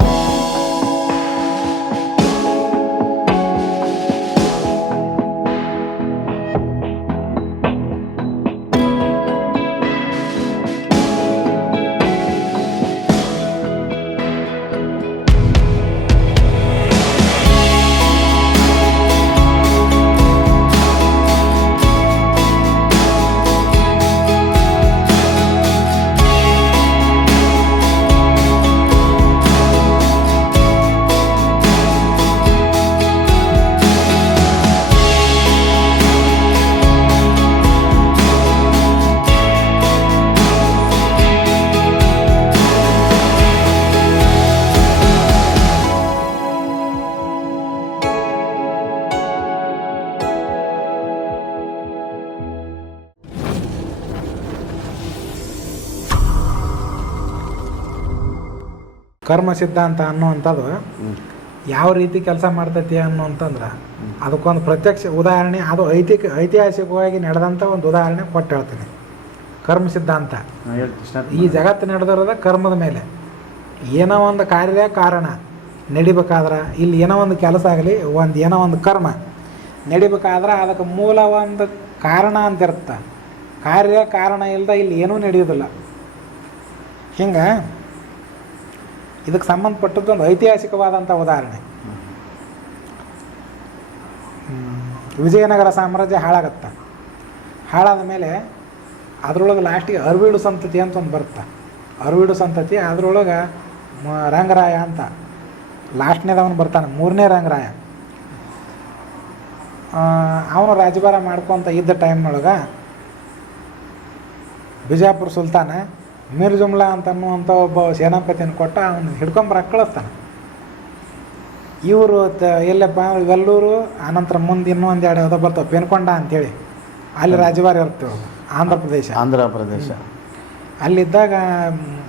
you ಕರ್ಮ ಸಿದ್ಧಾಂತ ಅನ್ನುವಂಥದ್ದು ಯಾವ ರೀತಿ ಕೆಲಸ ಮಾಡ್ತೈತಿ ಅನ್ನುವಂತಂದ್ರೆ ಅದಕ್ಕೊಂದು ಪ್ರತ್ಯಕ್ಷ ಉದಾಹರಣೆ ಅದು ಐತಿಕ ಐತಿಹಾಸಿಕವಾಗಿ ನಡೆದಂಥ ಒಂದು ಉದಾಹರಣೆ ಕೊಟ್ಟು ಹೇಳ್ತೀನಿ. ಕರ್ಮ ಸಿದ್ಧಾಂತ ಈ ಜಗತ್ತು ನಡೆದಿರೋದ ಕರ್ಮದ ಮೇಲೆ. ಏನೋ ಒಂದು ಕಾರ್ಯ ಕಾರಣ ನಡಿಬೇಕಾದ್ರೆ ಇಲ್ಲಿ ಏನೋ ಒಂದು ಕೆಲಸ ಆಗಲಿ ಒಂದು ಏನೋ ಒಂದು ಕರ್ಮ ನಡಿಬೇಕಾದ್ರೆ ಅದಕ್ಕೆ ಮೂಲ ಒಂದು ಕಾರಣ ಅಂತ ಇರುತ್ತೆ ಕಾರ್ಯ ಕಾರಣ ಇಲ್ಲದ ಇಲ್ಲಿ ಏನೂ ನಡೆಯೋದಿಲ್ಲ. ಹಿಂಗೆ ಇದಕ್ಕೆ ಸಂಬಂಧಪಟ್ಟದ್ದು ಒಂದು ಐತಿಹಾಸಿಕವಾದಂಥ ಉದಾಹರಣೆ. ವಿಜಯನಗರ ಸಾಮ್ರಾಜ್ಯ ಹಾಳಾಗತ್ತೆ. ಹಾಳಾದ ಮೇಲೆ ಅದರೊಳಗೆ ಲಾಸ್ಟಿಗೆ ಅರ್ವಿಡು ಸಂತತಿ ಅಂತ ಒಂದು ಬರುತ್ತೆ. ಅರ್ವಿಡು ಸಂತತಿ, ಅದರೊಳಗೆ ರಂಗರಾಯ ಅಂತ. ಲಾಸ್ಟ್ನೇದವನು ಬರ್ತಾನೆ, ಮೂರನೇ ರಂಗರಾಯ. ಅವನು ರಾಜಭಾರ ಮಾಡ್ಕೊತ ಇದ್ದ ಟೈಮ್ನೊಳಗೆ ಬಿಜಾಪುರ ಸುಲ್ತಾನ ಮೀರ್ ಜುಮ್ಲಾ ಅಂತ ಅನ್ನುವಂಥ ಒಬ್ಬ ಸೇನಾಪತಿಯನ್ನು ಕೊಟ್ಟ ಅವನು ಹಿಡ್ಕೊಂಬರಕ್ಕೆ ಕಳಿಸ್ತಾನೆ. ಇವರು ತ ಎಲ್ಲಪ್ಪ ವೆಲ್ಲೂರು ಆನಂತರ ಮುಂದೆ ಇನ್ನೊಂದು ಎರಡು ಯಾವುದೋ ಬರ್ತಾವೆ ಪೇನ್ಕೊಂಡ ಅಂತೇಳಿ. ಅಲ್ಲಿ ರಾಜಭಾರಿ ಇರ್ತೇವೆ ಆಂಧ್ರ ಪ್ರದೇಶ. ಆಂಧ್ರ ಪ್ರದೇಶ. ಅಲ್ಲಿದ್ದಾಗ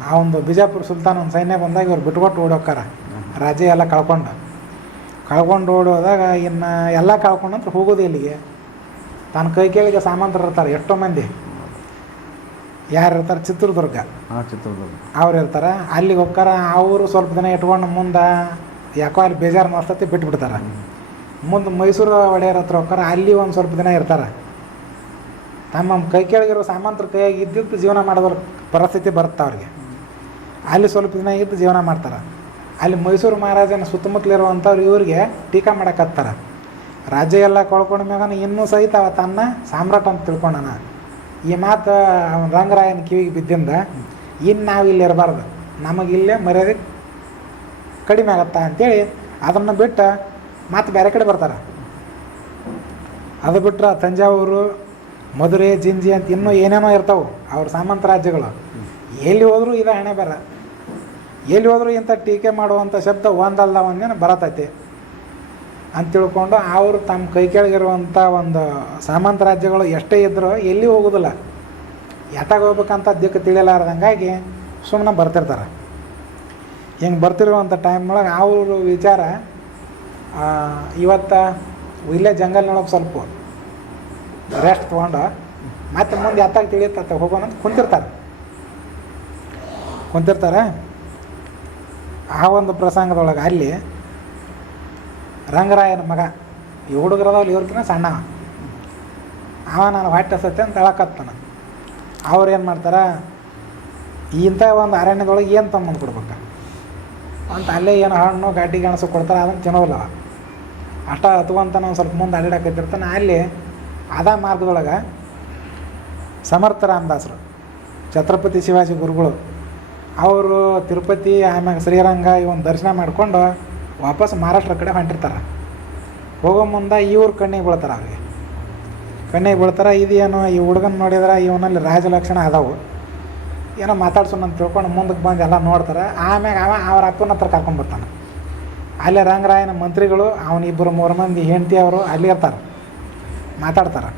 ಆ ಒಂದು ಬಿಜಾಪುರ ಸುಲ್ತಾನ್ ಒಂದು ಸೈನ್ಯ ಬಂದಾಗ ಇವ್ರು ಬಿಟ್ಕೊಟ್ಟು ಓಡೋಕ್ಕಾರ. ರಾಜ ಎಲ್ಲ ಕಳ್ಕೊಂಡು. ಕಳ್ಕೊಂಡು ಓಡೋದಾಗ ಇನ್ನು ಎಲ್ಲ ಕಳ್ಕೊಂಡು ಅಂತ ಹೋಗೋದು ಇಲ್ಲಿಗೆ. ತನ್ನ ಕೈ ಕೇಳಿಗೆ ಸಾಮಂತರು ಇರ್ತಾರೆ ಎಷ್ಟೋ ಮಂದಿ. ಯಾರು ಇರ್ತಾರೆ? ಚಿತ್ರದುರ್ಗ. ಹಾಂ ಚಿತ್ರದುರ್ಗ. ಅವ್ರು ಇರ್ತಾರೆ. ಅಲ್ಲಿಗೆ ಹೋಗ್ತಾರ. ಅವರು ಸ್ವಲ್ಪ ದಿನ ಇಟ್ಕೊಂಡು ಮುಂದೆ ಯಾಕೋ ಅಲ್ಲಿ ಬೇಜಾರು ಮಾಡ್ತತಿ ಬಿಟ್ಬಿಡ್ತಾರೆ. ಮುಂದೆ ಮೈಸೂರು ಒಡೆಯರ ಹತ್ರ ಹೋಗ್ತಾರ. ಅಲ್ಲಿ ಒಂದು ಸ್ವಲ್ಪ ದಿನ ಇರ್ತಾರೆ. ತಮ್ಮ ಕೈ ಕೆಳಗಿರೋ ಸಾಮಂತರ ಕೈಯಾಗಿ ಇದ್ದಿದ್ದು ಜೀವನ ಮಾಡೋದ್ರ ಪರಿಸ್ಥಿತಿ ಬರುತ್ತೆ ಅವ್ರಿಗೆ. ಅಲ್ಲಿ ಸ್ವಲ್ಪ ದಿನ ಇದ್ದು ಜೀವನ ಮಾಡ್ತಾರೆ. ಅಲ್ಲಿ ಮೈಸೂರು ಮಹಾರಾಜನ ಸುತ್ತಮುತ್ತಲಿರುವಂಥವ್ರು ಇವ್ರಿಗೆ ಟೀಕಾ ಮಾಡಕತ್ತಾರ ರಾಜ್ಯ ಎಲ್ಲ ಕಳ್ಕೊಂಡ ಮ್ಯಾಗ ಇನ್ನೂ ಸಹಿತ ಅವ ತನ್ನ ಸಾಮ್ರಾಟ್ ಅಂತ ತಿಳ್ಕೊಂಡನ. ಈ ಮಾತು ಅವನ ರಂಗರಾಯನ ಕಿವಿಗೆ ಬಿದ್ದಿಂದ ಇನ್ನು ನಾವು ಇಲ್ಲಿ ಇರಬಾರ್ದು. ನಮಗಿಲ್ಲೇ ಮರ್ಯಾದೆ ಕಡಿಮೆ ಆಗತ್ತಾ ಅಂತೇಳಿ ಅದನ್ನು ಬಿಟ್ಟು ಮತ್ತೆ ಬೇರೆ ಕಡೆ ಬರ್ತಾರೆ. ಅದು ಬಿಟ್ಟರೆ ತಂಜಾವೂರು, ಮಧುರೆ, ಜಿಂಜಿ ಅಂತ ಇನ್ನೂ ಏನೇನೋ ಇರ್ತಾವೆ ಅವ್ರ ಸಾಮಂತ ರಾಜ್ಯಗಳು. ಎಲ್ಲಿ ಹೋದರೂ ಇದು ಹಣೆ ಬರ. ಎಲ್ಲಿ ಹೋದರೂ ಇಂಥ ಟೀಕೆ ಮಾಡುವಂಥ ಶಬ್ದ ಒಂದಲ್ಲ ಒಂದೇನು ಬರತೈತಿ. ಅಂತ ತಿಳ್ಕೊಂಡು ಅವರು ತಮ್ಮ ಕೈ ಕೆಳಗಿರುವಂಥ ಒಂದು ಸಾಮಂತ ರಾಜ್ಯಗಳು ಎಷ್ಟೇ ಇದ್ದರೂ ಎಲ್ಲಿ ಹೋಗೋದಿಲ್ಲ. ಯಾತಾಗ ಹೋಗ್ಬೇಕಂತ ದಿಕ್ಕು ತಿಳಿಯಲಾರ್ದಂಗಾಗಿ ಸುಮ್ಮನೆ ಬರ್ತಿರ್ತಾರೆ. ಹಿಂಗೆ ಬರ್ತಿರುವಂಥ ಟೈಮ್ನೊಳಗೆ ಅವ್ರ ವಿಚಾರ ಇವತ್ತು ಇಲ್ಲೇ ಜಂಗಲ್ನೊಳಗೆ ಸ್ವಲ್ಪ ರೆಸ್ಟ್ ತೊಗೊಂಡು ಮತ್ತೆ ಮುಂದೆ ಯಾತಾಗ ತಿಳಿಯುತ್ತೆ ಹೋಗೋಣ ಅಂತ ಕುಂತಿರ್ತಾರೆ. ಕುಂತಿರ್ತಾರೆ. ಆ ಒಂದು ಪ್ರಸಂಗದೊಳಗೆ ಅಲ್ಲಿ ರಂಗರಾಯನ ಮಗ. ಈ ಹುಡುಗರದವ್ರು ಇವ್ರಿಗಿನ ಸಣ್ಣ. ಅವ ನಾನು ಹೊಟ್ಟೆ ಸತ್ಯ ಅಂತ ಹೇಳಕತ್ತಾನ. ಅವ್ರು ಏನು ಮಾಡ್ತಾರೆ ಇಂಥ ಒಂದು ಅರಣ್ಯದೊಳಗೆ ಏನು ತಂಬಂದು ಕೊಡ್ಬೇಕು? ಅಂತ ಅಲ್ಲೇ ಏನು ಹಣ್ಣು, ಗಾಡಿ, ಗೆಣಸು ಕೊಡ್ತಾರೆ, ಅದನ್ನು ತಿನ್ನೋಲ್ಲ ಅಷ್ಟ ಹತ್ಕೊಂತ ನಾವು ಸ್ವಲ್ಪ ಮುಂದೆ ಅಡ್ಡಾಡಕತ್ತಿರ್ತಾನೆ ಅಲ್ಲಿ ಅದ ಮಾರ್ಗದೊಳಗೆ ಸಮರ್ಥ ರಾಮದಾಸರು, ಛತ್ರಪತಿ ಶಿವಾಜಿ ಗುರುಗಳು, ಅವರು ತಿರುಪತಿ, ಆಮ್ಯಾಗ ಶ್ರೀರಂಗ ಇವನ್ ದರ್ಶನ ಮಾಡಿಕೊಂಡು ವಾಪಸ್ ಮಹಾರಾಷ್ಟ್ರ ಕಡೆ ಹೊಂಟಿರ್ತಾರೆ. ಹೋಗೋ ಮುಂದೆ ಇವ್ರ ಕಣ್ಣಿಗೆ ಬೀಳ್ತಾರೆ ಅವ್ರಿಗೆ. ಕಣ್ಣಿಗೆ ಬೀಳ್ತಾರೆ ಇದೇನು ಈ ಹುಡುಗನ ನೋಡಿದ್ರೆ, ಇವನಲ್ಲಿ ರಾಜಲಕ್ಷಣ ಅದಾವು. ಏನೋ ಮಾತಾಡ್ಸೋಣ ಅಂತ ತಿಳ್ಕೊಂಡು ಮುಂದಕ್ಕೆ ಬಂದು ಎಲ್ಲ ನೋಡ್ತಾರೆ. ಆಮ್ಯಾಗ ಅವ ಅವ್ರ ಅಪ್ಪನ ಹತ್ರ ಕರ್ಕೊಂಡ್ಬರ್ತಾನೆ ಅಲ್ಲೇ ರಂಗರಾಯನ ಮಂತ್ರಿಗಳು, ಅವನಿಬ್ಬರು ಮೂರು ಮಂದಿ ಹೆಂಡತಿ ಅವರು ಅಲ್ಲಿ ಇರ್ತಾರೆ. ಮಾತಾಡ್ತಾರೆ.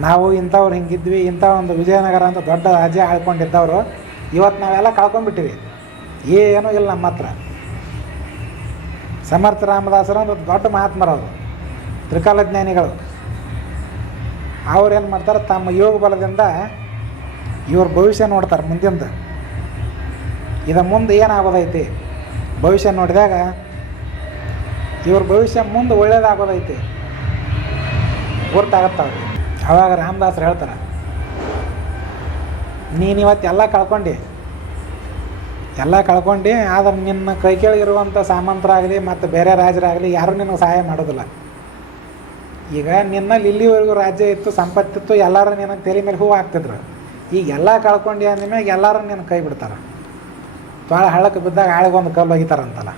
ನಾವು ಇಂಥವ್ರು ಹಿಂಗಿದ್ವಿ, ಇಂಥ ಒಂದು ವಿಜಯನಗರ ಅಂತ ದೊಡ್ಡ ರಾಜ್ಯ ಆಳ್ಕೊಂಡಿದ್ದವರು. ಇವತ್ತು ನಾವೆಲ್ಲ ಕಳ್ಕೊಂಡ್ಬಿಟ್ಟಿವಿ. ಏನೂ ಇಲ್ಲ ನಮ್ಮ ಹತ್ರ ಸಮರ್ಥ ರಾಮದಾಸರು ಅಂದ್ರೆ ದೊಡ್ಡ ಮಹಾತ್ಮರವರು ತ್ರಿಕಾಲಜ್ಞಾನಿಗಳು ಅವ್ರು ಏನು ಮಾಡ್ತಾರೆ, ತಮ್ಮ ಯೋಗ ಬಲದಿಂದ ಇವ್ರ ಭವಿಷ್ಯ ನೋಡ್ತಾರೆ ಮುಂದಿಂದ. ಇದ ಮುಂದೆ ಏನಾಗೋದೈತಿ? ಭವಿಷ್ಯ ನೋಡಿದಾಗ ಇವ್ರ ಭವಿಷ್ಯ ಮುಂದೆ ಒಳ್ಳೇದಾಗೋದೈತಿ. ಗೊತ್ತಾಗತ್ತ ಅವ್ರಿಗೆ. ಅವಾಗ ರಾಮದಾಸರು ಹೇಳ್ತಾರೆ, ನೀನು ಇವತ್ತು ಎಲ್ಲ ಕಳ್ಕೊಂಡು ಎಲ್ಲ ಕಳ್ಕೊಂಡು, ಆದ್ರೆ ನಿನ್ನ ಕೈ ಕೆಳಗಿರುವಂಥ ಸಾಮಂತರಾಗಲಿ ಮತ್ತು ಬೇರೆ ರಾಜರಾಗಲಿ ಯಾರೂ ನಿನಗೆ ಸಹಾಯ ಮಾಡೋದಿಲ್ಲ. ಈಗ ನಿನ್ನಲ್ಲಿ ಇಲ್ಲಿವರೆಗೂ ರಾಜ್ಯ ಇತ್ತು ಸಂಪತ್ತಿತ್ತು ಎಲ್ಲರೂ ನಿನಗೆ ತಲೆ ಮೇಲೆ ಹೂವು ಆಗ್ತಿದ್ರು ಈಗ ಎಲ್ಲ ಕಳ್ಕೊಂಡು ಅಂದಮ್ಯಾಗ ಎಲ್ಲರೂ ನಿನ್ನ ಕೈ ಬಿಡ್ತಾರೆ. ಭಾಳ ಹಳ್ಳಕ್ಕೆ ಬಿದ್ದಾಗ ಆಳಿಗೊಂದು ಕಲ್ಲು ಒಗಿತಾರಂತಲ್ಲ.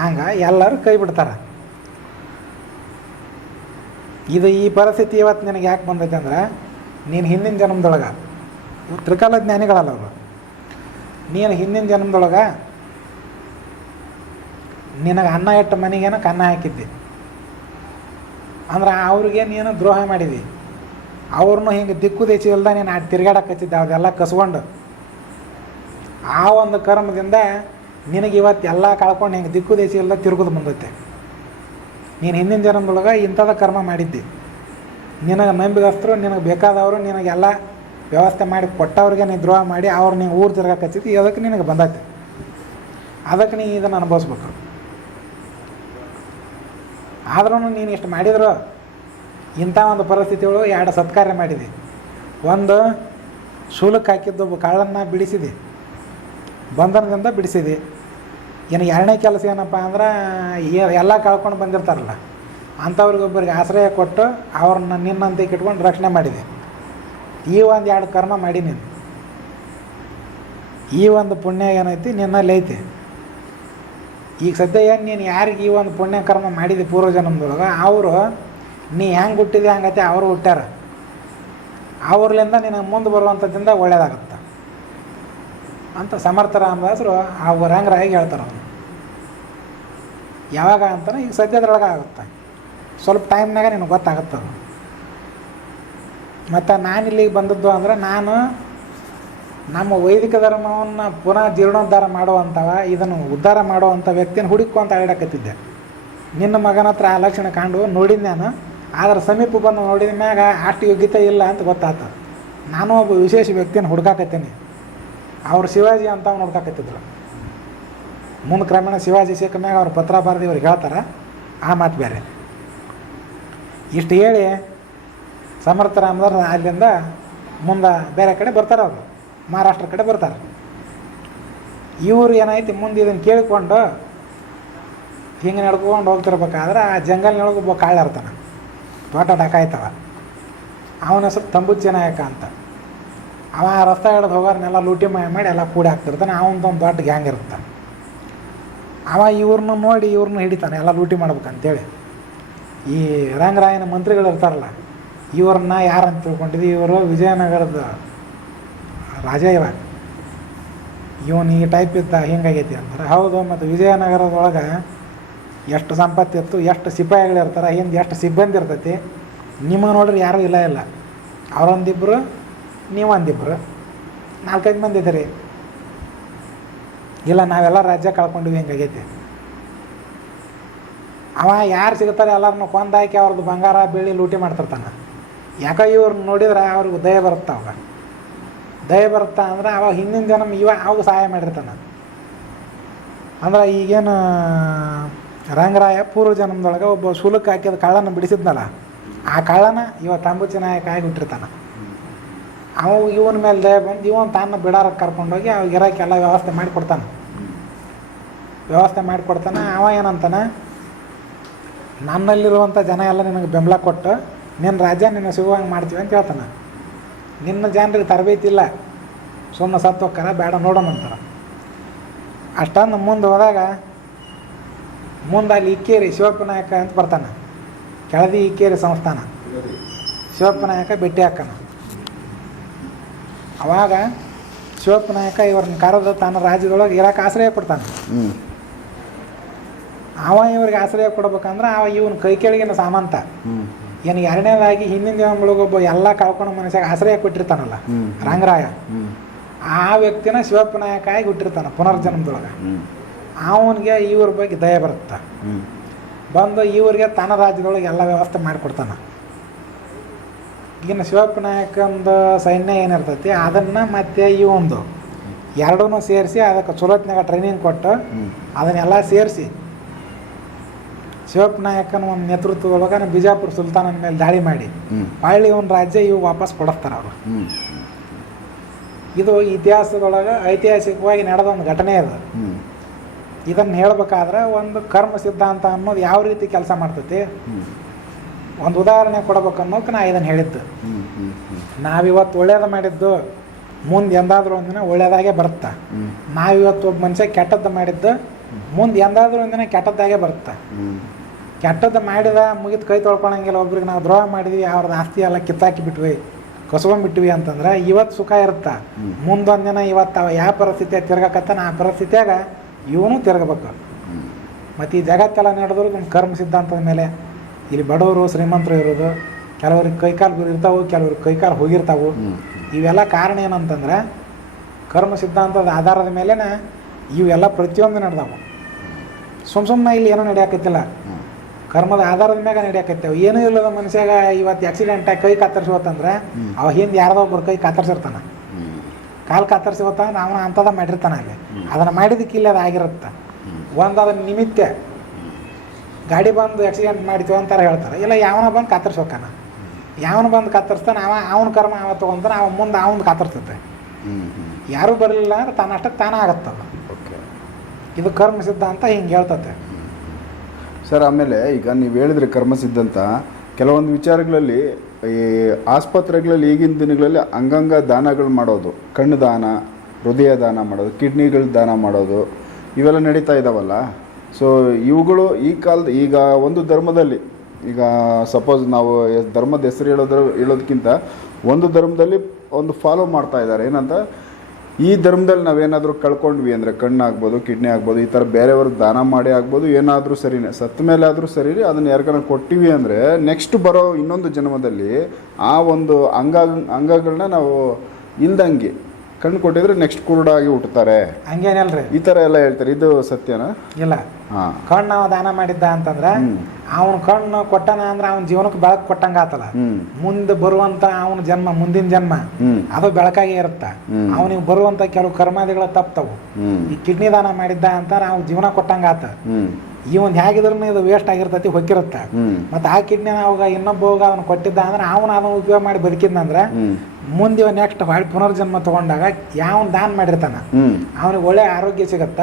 ಹಂಗೆ ಎಲ್ಲರೂ ಕೈ ಬಿಡ್ತಾರೆ. ಇದು ಈ ಪರಿಸ್ಥಿತಿ ಇವತ್ತು ನಿನಗೆ ಯಾಕೆ ಬಂದೈತೆ ಅಂದ್ರೆ, ನೀನು ಹಿಂದಿನ ಜನ್ಮದೊಳಗೆ, ತ್ರಿಕಾಲ ಜ್ಞಾನಿಗಳಲ್ಲ ಅವರು. ನೀನು ಹಿಂದಿನ ಜನ್ಮದೊಳಗೆ ನಿನಗೆ ಅನ್ನ ಇಟ್ಟ ಮನೆಗೇನೋ ಕನ್ನ ಹಾಕಿದ್ದೆ. ಅಂದ್ರೆ ಅವ್ರಿಗೆ ನೀನು ದ್ರೋಹ ಮಾಡಿದಿ. ಅವ್ರನ್ನೂ ಹಿಂಗೆ ದಿಕ್ಕು ದೇಚಿ ಇಲ್ದ ನೀನು ಆ ತಿರ್ಗಾಡಕ್ಕೆ ಹಚ್ಚಿದ್ದೆ ಅದೆಲ್ಲ ಕಸ್ಕೊಂಡು. ಆ ಒಂದು ಕರ್ಮದಿಂದ ನಿನಗೆ ಇವತ್ತು ಎಲ್ಲ ಕಳ್ಕೊಂಡು ಹಿಂಗೆ ದಿಕ್ಕು ದೇಚಿ ಇಲ್ದ ತಿರುಗೋದು ಬಂದೈತೆ. ನೀನು ಹಿಂದಿನ ಜನ್ಮದೊಳಗೆ ಇಂಥದ ಕರ್ಮ ಮಾಡಿದ್ದಿ. ನಿನಗೆ ನಂಬಿಗಸ್ತರು, ನಿನಗೆ ಬೇಕಾದವರು, ನಿನಗೆಲ್ಲ ವ್ಯವಸ್ಥೆ ಮಾಡಿ ಕೊಟ್ಟವ್ರಿಗೆ ನೀನು ದ್ರೋಹ ಮಾಡಿ ಅವ್ರು ನೀವು ಊರು ತಿರ್ಗಕ್ಕೆ ಅದಕ್ಕೆ ನಿನಗೆ ಬಂದೈತೆ ಅದಕ್ಕೆ ನೀ ಇದನ್ನು ಅನುಭವಿಸ್ಬೇಕು. ಆದ್ರೂ ನೀನು ಇಷ್ಟು ಮಾಡಿದ್ರು, ಇಂಥ ಒಂದು ಪರಿಸ್ಥಿತಿಗಳು ಎರಡು ಸತ್ಕಾರ್ಯ ಮಾಡಿದೆ. ಒಂದು, ಶೂಲಕ್ಕೆ ಹಾಕಿದ್ದು ಕಾಳನ್ನು ಬಿಡಿಸಿದೆ. ಬಂಧನದಿಂದ ಬಿಡಿಸಿದೆ. ಇನ್ನು ಎರಡನೇ ಕೆಲಸ ಏನಪ್ಪ ಅಂದ್ರೆ ಎಲ್ಲ ಕಳ್ಕೊಂಡು ಬಂದಿರ್ತಾರಲ್ಲ, ಅಂಥವ್ರಿಗೊಬ್ಬರಿಗೆ ಆಶ್ರಯ ಕೊಟ್ಟು ಅವ್ರನ್ನ ನಿನ್ನಂತೆ ಇಟ್ಕೊಂಡು ರಕ್ಷಣೆ ಮಾಡಿದೆ. ಈ ಒಂದು ಎರಡು ಕರ್ಮ ಮಾಡಿ ನೀನು. ಈ ಒಂದು ಪುಣ್ಯ ಏನೈತಿ? ನಿನ್ನಲ್ಲಿ ಐತಿ. ಈಗ ಸದ್ಯ ಏನು ನೀನು ಯಾರಿಗೆ ಈ ಒಂದು ಪುಣ್ಯ ಕರ್ಮ ಮಾಡಿದೆ ಪೂರ್ವ ಜನ್ಮದೊಳಗೆ ಅವರು, ನೀ ಹೆಂಗೆ ಹುಟ್ಟಿದೆ ಹಂಗೈತೆ ಅವರು ಹುಟ್ಟಾರ ಅವ್ರಲಿಂದ ನಿನಗೆ ಮುಂದೆ ಬರುವಂಥದ್ದಿಂದ ಒಳ್ಳೇದಾಗತ್ತೆ. ಅಂತ ಸಮರ್ಥ ರಾಮದಾಸರು ಆ ವರಂಗರಾಗಿ ಹೇಳ್ತಾರೆ ಅವನು ಯಾವಾಗ ಅಂತಾನೆ ಈಗ ಸದ್ಯದೊಳಗೆ ಆಗುತ್ತೆ. ಸ್ವಲ್ಪ ಟೈಮ್ನಾಗ ನಿನಗೆ ಗೊತ್ತಾಗುತ್ತದು ಮತ್ತು ನಾನು ಇಲ್ಲಿಗೆ ಬಂದದ್ದು ಅಂದ್ರೆ ನಾನು ನಮ್ಮ ವೈದಿಕ ಧರ್ಮವನ್ನು ಪುನಃ ಜೀರ್ಣೋದ್ಧಾರ ಮಾಡುವಂಥವ, ಇದನ್ನು ಉದ್ಧಾರ ಮಾಡುವಂಥ ವ್ಯಕ್ತಿನ ಹುಡುಕು ಅಂತ ಹೇಳಕತ್ತಿದ್ದೆ. ನಿನ್ನ ಮಗನ ಹತ್ರ ಆ ಲಕ್ಷಣ ಕಂಡು ನೋಡಿದ್ದೆ ನಾನು, ಆದ್ರೆ ಸಮೀಪ ಬಂದು ನೋಡಿದ ಮ್ಯಾಗ ಅಷ್ಟು ಯೋಗ್ಯತೆ ಇಲ್ಲ ಅಂತ ಗೊತ್ತಾಯ್ತು ನಾನು ಒಬ್ಬ ವಿಶೇಷ ವ್ಯಕ್ತಿನ ಹುಡ್ಕಾಕತ್ತೀನಿ. ಅವ್ರು ಶಿವಾಜಿ ಅಂತ ಅವ್ನು ಹುಡ್ಕಾಕತ್ತಿದ್ರು. ಮುಂದೆ ಕ್ರಮೇಣ ಶಿವಾಜಿ ಸಿಕ್ಕ ಮ್ಯಾಗ ಅವ್ರು ಪತ್ರ ಬರೆದು ಇವ್ರಿಗೆ ಹೇಳ್ತಾರೆ, ಆ ಮಾತು ಬೇರೆ ಇಷ್ಟು ಹೇಳಿ ಸಮರ್ಥ ರಾಮದಾಸ್ ಅಲ್ಲಿಂದ ಮುಂದೆ ಬೇರೆ ಕಡೆ ಬರ್ತಾರೆ ಅವರು. ಮಹಾರಾಷ್ಟ್ರ ಕಡೆ ಬರ್ತಾರೆ. ಇವರು ಏನಾಯ್ತು ಮುಂದೆ ಇದನ್ನು ಕೇಳಿಕೊಂಡು ಹಿಂಗೆ ನಡ್ಕೊಂಡು ಹೋಗ್ತಿರ್ಬೇಕಾದ್ರೆ ಆ ಜಂಗಲ್ನೊಳಗೆ ಒಬ್ಬ ಕಾಳ ಇರ್ತಾನೆ. ತೋಟ ಡಕಾಯ್ತವ ಅವನ ಹೆಸರು ತಂಬುಚ್ಚಿ ನಾಯಕ ಅಂತ. ಅವ ರಸ್ತೆ ಹಿಡಿದು ಹೋಗೋರ್ನೆಲ್ಲ ಲೂಟಿ ಮಾಡಿ ಮಾಡಿ ಎಲ್ಲ ಕೂಡಿ ಹಾಕ್ತಿರ್ತಾನೆ. ಅವನದೊಂದು ದೊಡ್ಡ ಗ್ಯಾಂಗ್ ಇರ್ತಾನೆ ಅವ ಇವ್ರನ್ನ ನೋಡಿ ಇವ್ರನ್ನ ಹಿಡಿತಾನೆ. ಎಲ್ಲ ಲೂಟಿ ಮಾಡ್ಬೇಕಂತೇಳಿ. ಈ ರಂಗರಾಯನ ಮಂತ್ರಿಗಳು ಇರ್ತಾರಲ್ಲ ಇವ್ರನ್ನ ಯಾರಂತ ತಿಳ್ಕೊಂಡಿದ್ವಿ ಇವರು ವಿಜಯನಗರದ ರಾಜ ಇವ. ಇವನು ಈ ಟೈಪ್ ಇದ್ದ ಹಿಂಗಾಗೈತಿ ಅಂತಾರೆ. ಹೌದು, ಮತ್ತು ವಿಜಯನಗರದೊಳಗೆ ಎಷ್ಟು ಸಂಪತ್ತಿತ್ತು ಎಷ್ಟು ಸಿಪಾಯಿಗಳಿರ್ತಾರೆ ಹಿಂದೆ ಎಷ್ಟು ಸಿಬ್ಬಂದಿ ಇರ್ತೈತಿ, ನಿಮ್ಮ ನೋಡ್ರಿ ಯಾರೂ ಇಲ್ಲ ಇಲ್ಲ. ಅವರೊಂದಿಬ್ಬರು ನೀವೊಂದಿಬ್ಬರು ನಾಲ್ಕೈದು ಮಂದಿ ಇದ್ದೀರಿ. ಇಲ್ಲ, ನಾವೆಲ್ಲ ರಾಜ್ಯ ಕಳ್ಕೊಂಡಿವಿ, ಹಿಂಗಾಗೈತಿ. ಅವ ಯಾರು ಸಿಗ್ತಾರೆ ಎಲ್ಲರನ್ನು ಕೊಂದಾಕಿ ಅವ್ರದ್ದು ಬಂಗಾರ, ಬೆಳ್ಳಿ ಲೂಟಿ ಮಾಡ್ತಿರ್ತಾನೆ. ಯಾಕೋ ಇವ್ರನ್ನ ನೋಡಿದ್ರೆ ಅವ್ರಿಗೆ ದಯ ಬರುತ್ತೆ ಅವಾಗ ದಯ ಬರುತ್ತಾ ಅಂದ್ರೆ ಅವಾಗ ಹಿಂದಿನ ಜನ್ಮ ಇವ ಅವಾಗ ಸಹಾಯ ಮಾಡಿರ್ತಾನೆ. ಅಂದ್ರೆ ಈಗೇನು ರಂಗರಾಯ ಪೂರ್ವ ಜನ್ಮದೊಳಗೆ ಒಬ್ಬ ಶೂಲಕ್ಕೆ ಹಾಕಿದ ಕಳ್ಳನ ಬಿಡಿಸಿದ್ನಲ್ಲ, ಆ ಕಳ್ಳನ ಇವ ತಂಬುಚಿ ನಾಯಕ ಆಗಿ ಬಿಟ್ಟಿರ್ತಾನ ಅವ ಇವನ ಮೇಲೆ ದಯ ಬಂದು ಇವನ್ ತಾನು ಬಿಡಾರಕ್ಕೆ ಕರ್ಕೊಂಡೋಗಿ ಅವಾಗ ಗಿರಾಕೆಲ್ಲ ವ್ಯವಸ್ಥೆ ಮಾಡಿಕೊಡ್ತಾನೆ. ವ್ಯವಸ್ಥೆ ಮಾಡಿಕೊಡ್ತಾನೆ. ಅವ ಏನಂತಾನೆ, ನನ್ನಲ್ಲಿರುವಂಥ ಜನ ಎಲ್ಲ ನಿನಗೆ ಬೆಂಬಲ ಕೊಟ್ಟು ನಿನ್ನ ರಾಜ್ಯ ನಿನ್ನ ಸಿಗುವಂಗೆ ಮಾಡ್ತೀವಿ ಅಂತ ಹೇಳ್ತಾನೆ. ನಿನ್ನ ಜನರಿಗೆ ತರಬೇತಿ ಇಲ್ಲ. ಸುಮ್ಮನೆ ಸತ್ತು ಹೋಗ್ತಾರ ಬೇಡ ನೋಡೋಣ ಅಂತಾರೆ. ಅಷ್ಟೊಂದು ಮುಂದೆ ಹೋದಾಗ ಮುಂದೆ ಅಲ್ಲಿ ಇಕ್ಕೇರಿ ಶಿವಪ್ಪ ನಾಯಕ ಅಂತ ಬರ್ತಾನೆ. ಕೆಳದಿ ಇಕ್ಕೇರಿ ಸಂಸ್ಥಾನ. ಶಿವಪ್ಪ ನಾಯಕ ಭೇಟಿ ಹಾಕನ ಅವಾಗ ಶಿವಪ್ಪ ನಾಯಕ ಇವ್ರನ್ನ ಕರೆದು ತನ್ನ ರಾಜ್ಯದೊಳಗೆ ಇರೋಕೆ ಆಶ್ರಯ ಕೊಡ್ತಾನೆ. ಅವ ಇವ್ರಿಗೆ ಆಶ್ರಯ ಕೊಡ್ಬೇಕಂದ್ರೆ ಅವ ಇವನ ಕೈ ಕೆಳಗಿನ ಸಾಮಂತ. ಏನು ಎರಡನೇದಾಗಿ ಹಿಂದಿನ ಒಬ್ಬ ಎಲ್ಲ ಕಳ್ಕೊಂಡು ಮನಸ್ಸಾಗ ಆಶ್ರಯ ಕೊಟ್ಟಿರ್ತಾನಲ್ಲ ರಂಗರಾಯ. ಆ ವ್ಯಕ್ತಿನ ಶಿವಪ್ಪ ನಾಯಕ ಆಗಿ ಹುಟ್ಟಿರ್ತಾನೆ ಪುನರ್ಜನ್ಮದೊಳಗೆ. ಅವನಿಗೆ ಇವ್ರ ಬಗ್ಗೆ ದಯ ಬರುತ್ತೆ. ಬಂದು ಇವ್ರಿಗೆ ತನ್ನ ರಾಜ್ಯದೊಳಗೆ ಎಲ್ಲ ವ್ಯವಸ್ಥೆ ಮಾಡಿಕೊಡ್ತಾನೆ. ಈಗಿನ ಶಿವಪ್ಪ ನಾಯಕಂದು ಸೈನ್ಯ ಏನಿರ್ತೈತಿ ಅದನ್ನು ಮತ್ತೆ ಈ ಒಂದು ಎರಡೂ ಸೇರಿಸಿ ಅದಕ್ಕೆ ಚಲೋತ್ನಾಗ ಟ್ರೈನಿಂಗ್ ಕೊಟ್ಟು ಅದನ್ನೆಲ್ಲ ಸೇರಿಸಿ ಶಿವಪ್ಪ ನಾಯಕನ ಒಂದು ನೇತೃತ್ವದೊಳಗನ ಬಿಜಾಪುರ ಸುಲ್ತಾನನ ಮೇಲೆ ದಾಳಿ ಮಾಡಿ ಹಳ್ಳಿ ಒಂದು ರಾಜ್ಯ ಇವು ವಾಪಸ್ ಕೊಡಿಸ್ತಾರೆ ಅವರು. ಇದು ಇತಿಹಾಸದೊಳಗೆ ಐತಿಹಾಸಿಕವಾಗಿ ನಡೆದ ಒಂದು ಘಟನೆ ಅದು. ಇದನ್ನು ಹೇಳ್ಬೇಕಾದ್ರೆ ಒಂದು ಕರ್ಮ ಸಿದ್ಧಾಂತ ಅನ್ನೋದು ಯಾವ ರೀತಿ ಕೆಲಸ ಮಾಡ್ತೈತಿ? ಒಂದು ಉದಾಹರಣೆ ಕೊಡಬೇಕು ಅನ್ನೋಕೆ ನಾ ಇದನ್ನು ಹೇಳಿದ್ದು. ನಾವಿವತ್ತು ಒಳ್ಳೇದು ಮಾಡಿದ್ದು ಮುಂದೆ ಎಂದಾದ್ರೂ ಒಂದಿನ ಒಳ್ಳೇದಾಗೆ ಬರುತ್ತಾ. ನಾವಿವತ್ತು ಒಬ್ಬ ಮನುಷ್ಯ ಕೆಟ್ಟದ್ದು ಮಾಡಿದ್ದು ಮುಂದೆ ಎಂದಾದ್ರೂ ಒಂದಿನ ಕೆಟ್ಟದ್ದಾಗೆ ಬರುತ್ತಾ. ಕೆಟ್ಟದ್ದು ಮಾಡಿದ ಮುಗಿದು ಕೈ ತೊಳ್ಕೊಳಂಗಿಲ್ಲ ಒಬ್ರಿಗೆ ನಾವು ದ್ರೋಹ ಮಾಡಿದ್ವಿ ಅವ್ರದ್ದು ಆಸ್ತಿ ಎಲ್ಲ ಕಿತ್ತಾಕಿ ಬಿಟ್ವಿ ಕಸ್ಕೊಂಡ್ಬಿಟ್ವಿ ಅಂತಂದ್ರೆ ಇವತ್ತು ಸುಖ ಇರುತ್ತಾ. ಮುಂದೊಂದು ದಿನ ಇವತ್ತು ಅವ ಯಾವ ಪರಿಸ್ಥಿತಿಯಾಗ ತಿರ್ಗಕತ್ತಾನ ಆ ಪರಿಸ್ಥಿತಿಯಾಗ ಇವನು ತಿರ್ಗಬೇಕು. ಮತ್ತು ಈ ಜಗತ್ತೆಲ್ಲ ನಡೆದ್ರು ನಮ್ಮ ಕರ್ಮ ಸಿದ್ಧಾಂತದ ಮೇಲೆ ಇಲ್ಲಿ ಬಡವರು ಶ್ರೀಮಂತರು ಇರೋದು ಕೆಲವ್ರಿಗೆ ಕೈಕಾಲು ಇರ್ತಾವೆ ಕೆಲವ್ರಿಗೆ ಕೈಕಾಲು ಹೋಗಿರ್ತಾವೆ. ಇವೆಲ್ಲ ಕಾರಣ ಏನಂತಂದ್ರೆ ಕರ್ಮ ಸಿದ್ಧಾಂತದ ಆಧಾರದ ಮೇಲೇ ಇವೆಲ್ಲ ಪ್ರತಿಯೊಂದು ನಡೆದಾವು. ಸುಮ್ಮ ಸುಮ್ಮನೆ ಇಲ್ಲಿ ಏನೂ ನಡೆಯಾಕತ್ತಿಲ್ಲ. ಕರ್ಮದ ಆಧಾರದ ಮ್ಯಾಗ ನಡೆಯಕತ್ತೇವೆ. ಏನೂ ಇಲ್ಲದ ಮನುಷ್ಯಾಗ ಇವತ್ತು ಆಕ್ಸಿಡೆಂಟ್ ಆಗಿ ಕೈ ಕತ್ತರಿಸ್ವತ್ತಂದ್ರೆ ಹ್ಮ್. ಅವ ಹಿಂದೆ ಯಾರ್ದೋ ಒಬ್ರು ಕೈ ಕಾತರಿಸಿರ್ತಾನೆ. ಕಾಲು ಕತ್ತರಿಸಿವತ್ತ ಅವನ ಅಂಥದ ಮಾಡಿರ್ತಾನ ಅಲ್ಲಿ. ಅದನ್ನು ಮಾಡಿದಕ್ಕೆ ಇಲ್ಲ ಅದು ಆಗಿರುತ್ತೆ. ಒಂದು ಅದ ನಿಮಿತ್ತ ಗಾಡಿ ಬಂದು ಆಕ್ಸಿಡೆಂಟ್ ಮಾಡಿತು ಅಂತಾರೆ ಹೇಳ್ತಾರೆ. ಇಲ್ಲ ಯಾವನ ಬಂದು ಕತ್ತರಿಸ್ಬೇಕಾನ ಯಾವನ ಬಂದು ಕತ್ತರಿಸ್ತಾನೆ ಅವ ಅವನ ಕರ್ಮ ಅವ ತೊಗೊಂತಾನೆ ಅವ ಮುಂದೆ ಅವನು ಕತ್ತರಿಸ್ತೈತೆ ಯಾರು ಬರಲಿಲ್ಲ ಅಂದ್ರೆ ತನ್ನಷ್ಟಕ್ಕೆ ತಾನೇ ಆಗತ್ತದ ಓಕೆ. ಇದು ಕರ್ಮ ಸಿದ್ಧಾಂತ ಹಿಂಗೆ ಹೇಳ್ತತೆ. ಸರ್, ಆಮೇಲೆ ಈಗ ನೀವು ಹೇಳಿದ್ರೆ ಕರ್ಮ ಸಿದ್ಧಂತ. ಕೆಲವೊಂದು ವಿಚಾರಗಳಲ್ಲಿ ಈ ಆಸ್ಪತ್ರೆಗಳಲ್ಲಿ ಈಗಿನ ದಿನಗಳಲ್ಲಿ ಅಂಗಾಂಗ ದಾನಗಳು ಮಾಡೋದು. ಕಣ್ಣು ದಾನ, ಹೃದಯ ದಾನ ಮಾಡೋದು, ಕಿಡ್ನಿಗಳು ದಾನ ಮಾಡೋದು. ಇವೆಲ್ಲ ನಡೀತಾ ಇದ್ದಾವಲ್ಲ ಸೊ ಇವುಗಳು ಈ ಕಾಲದ ಈಗ ಒಂದು ಧರ್ಮದಲ್ಲಿ, ಈಗ ಸಪೋಸ್ ನಾವು ಧರ್ಮದ ಹೆಸರು ಹೇಳೋದ್ರ, ಹೇಳೋದಕ್ಕಿಂತ ಒಂದು ಧರ್ಮದಲ್ಲಿ ಒಂದು ಫಾಲೋ ಮಾಡ್ತಾ ಇದ್ದಾರೆ. ಏನಂತ? ಈ ಧರ್ಮದಲ್ಲಿ ನಾವೇನಾದರೂ ಕಳ್ಕೊಂಡ್ವಿ ಅಂದರೆ ಕಣ್ಣು ಆಗ್ಬೋದು ಕಿಡ್ನಿ ಆಗ್ಬೋದು ಈ ಥರ ಬೇರೆಯವ್ರಿಗೆ ದಾನ ಮಾಡಿ ಆಗ್ಬೋದು ಏನಾದರೂ ಸರಿನೇ. ಸತ್ತ ಮೇಲೆ ಆದರೂ ಸರಿ ಅದನ್ನು ಯಾರಿಗಾನ ಕೊಟ್ಟಿವಿ ಅಂದರೆ ನೆಕ್ಸ್ಟ್ ಬರೋ ಇನ್ನೊಂದು ಜನ್ಮದಲ್ಲಿ ಆ ಒಂದು ಅಂಗ ಅಂಗಗಳನ್ನ ನಾವು ಇಲ್ದಂಗೆ ಕಣ್ಣು ಕೊಟ್ಟಿದ್ರೆ ನೆಕ್ಸ್ಟ್ ಕುರುಡಾಗಿ ಹುಟ್ಟುತ್ತಾರೆ ಹಂಗೇನಲ್ರಿ? ಈ ಥರ ಎಲ್ಲ ಹೇಳ್ತಾರೆ. ಇದು ಸತ್ಯನಾ? ಇಲ್ಲ. ಕಣ್ಣು ಅವ ದಾನ ಮಾಡಿದ್ದ ಅಂತಂದ್ರೆ. ಅವನ ಕಣ್ಣು ಕೊಟ್ಟನ ಅಂದ್ರೆ ಅವನ ಜೀವನಕ್ಕೆ ಬೆಳಕು ಕೊಟ್ಟಂಗ ಆತಲ್ಲ. ಹ್ಞೂ ಮುಂದೆ ಬರುವಂತ ಅವನ ಜನ್ಮ ಮುಂದಿನ ಜನ್ಮ ಅದು ಬೆಳಕಾಗಿ ಇರುತ್ತ. ಅವನಿಗೆ ಬರುವಂತ ಕೆಲವು ಕರ್ಮಾದಿಗಳು ತಪ್ತವು. ಈ ಕಿಡ್ನಿ ದಾನ ಮಾಡಿದ್ದ ಅಂತ ಅವ್ನ ಜೀವನ ಕೊಟ್ಟಂಗ ಆತ. ಇವನ್ ಹೇಗಿದ್ರು ಇದು ವೇಸ್ಟ್ ಆಗಿರ್ತತಿ ಹೊಕ್ಕಿರುತ್ತ. ಮತ್ತೆ ಆ ಕಿಡ್ನಿ ಅವಾಗ ಇನ್ನೊಬ್ಬ ಅವನು ಕೊಟ್ಟಿದ್ದ ಅಂದ್ರೆ ಅವನ ಅದನ್ನ ಉಪಯೋಗ ಮಾಡಿ ಬದುಕಿದ್ನಂದ್ರೆ ಮುಂದೆ ನೆಕ್ಸ್ಟ್ ಹೊಳ್ಳಿ ಪುನರ್ಜನ್ಮ ತಗೊಂಡಾಗ ಯಾವ ದಾನ ಮಾಡಿರ್ತಾನ? ಅವನಿಗೆ ಒಳ್ಳೆ ಆರೋಗ್ಯ ಸಿಗತ್ತ?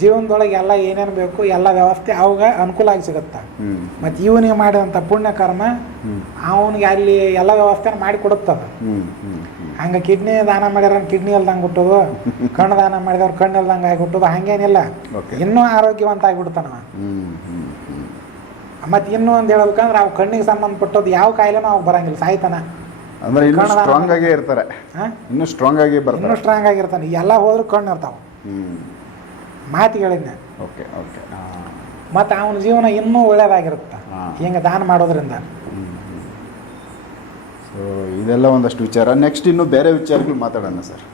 ಜೀವನದೊಳಗೆ ಎಲ್ಲ ಏನೇನು ಬೇಕು ಎಲ್ಲ ವ್ಯವಸ್ಥೆ ಅವಾಗ ಅನುಕೂಲ ಆಗಿ ಸಿಗತ್ತ? ಮತ್ ಮತ್ತು ಇವನಿಗೆ ಮಾಡಿದಂಥ ಪುಣ್ಯ ಕರ್ಮ ಅವನಿಗೆ ಅಲ್ಲಿ ಎಲ್ಲ ವ್ಯವಸ್ಥೆ ಮಾಡಿ ಕೊಡುತ್ತದ? ಹಂಗೆ ಕಿಡ್ನಿ ದಾನ ಮಾಡ್ಯಾರ ಕಿಡ್ನಿ ಇಲ್ದಂಗ ಹುಟ್ಟೋದು ಕಣ್ಣು ದಾನ ಮಾಡಿದವ್ರು ಕಣ್ಣು ಇಲ್ದಂಗೆ ಆಗಿಬಿಟ್ಟೋದು ಹಂಗೇನಿಲ್ಲ. ಇನ್ನೂ ಆರೋಗ್ಯವಂತ ಆಗಿಬಿಡ್ತಾನ ಮತ್ತು ಇನ್ನೂ ಒಂದು ಹೇಳ್ಬೇಕಂದ್ರೆ ಅವು ಕಣ್ಣಿಗೆ ಸಂಬಂಧಪಟ್ಟದ್ದು ಯಾವ ಕಾಯಿಲೆನೂ ಅವಾಗ ಬರಂಗಿಲ್ಲ ಸಾಯ್ತಾನ. ಅಂದ್ರೆ ಇನ್ನೂ ಸ್ಟ್ರಾಂಗ್ ಆಗೇ ಇರ್ತಾರೆ. ಹಾಂ? ಇನ್ನೂ ಸ್ಟ್ರಾಂಗ್ ಆಗಿ ಇನ್ನೂ ಬರ್ತಾರೆ ಸ್ಟ್ರಾಂಗ್ ಆಗಿರ್ತಾನೆ ಎಲ್ಲ ಹೋದ್ರು ಕಣ್ಣು ಇರ್ತಾವೆ. ಹ್ಮ್. ಮಾತು ಹೇಳಿದ್ನ ಓಕೆ. ಓಕೆ ಮತ್ತು ಅವನ ಜೀವನ ಇನ್ನೂ ಒಳ್ಳೇದಾಗಿರುತ್ತೆ. ಹಾ. ಹಿಂಗೆ ದಾನ ಮಾಡೋದ್ರಿಂದ. ಸೊ ಇದೆಲ್ಲ ಒಂದಷ್ಟು ವಿಚಾರ. ನೆಕ್ಸ್ಟ್ ಇನ್ನು ಬೇರೆ ವಿಚಾರಗಳು ಮಾತಾಡೋಣ ಸರ್